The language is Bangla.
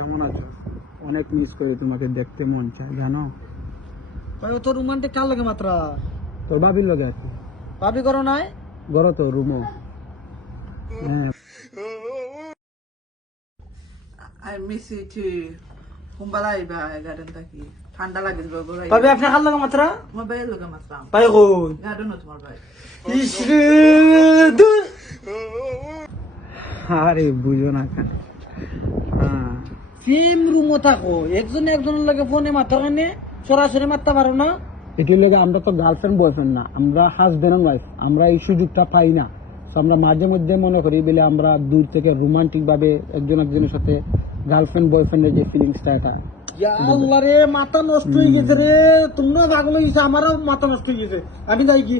কেমন আছো? অনেক মিস করি তোমাকে, দেখতে মন চায় জানো। ভাই ও তো রোমান্টিক কার লাগে মাত্র তোর ভাবির লগে আছে, ভাবি করো নাই গড় তো রুমো। হ্যাঁ I miss you too. Kumbala iba garden taki. Thanda লাগে দিবা বলাই। ভাবি আপনি কার লাগে মাত্র আমার ভাইয়ের লগে মাসলাম। ভাই কই গার্ডেন তোমার ভাই। ইসরে দূর আরে বুঝো না কেন। হ্যাঁ সেম রুমও থাকো, একজন একজনের লাগে ফোনে মাথা কানে সরাসরি মারতে পারো না। এটির লেগে আমরা তো গার্লফ্রেন্ড বয়ফ্রেন্ড না, আমরা হাজবেন্ড এন্ড ওয়াইফ। আমরা এই সুযোগটা পাই না। তো আমরা মাঝে মধ্যে মনে করি বলে আমরা দূর থেকে রোমান্টিক ভাবে একজন একজনের সাথে গার্লফ্রেন্ড বয়ফ্রেন্ডের যে ফিলিংসটা, এটা ইয়া আল্লাহ রে, মাথা নষ্ট হয়ে গেছে রে, তোমরা পাগল হয়ে গেছে, আমারও মাথা নষ্ট হয়ে গেছে। আমি যাই কি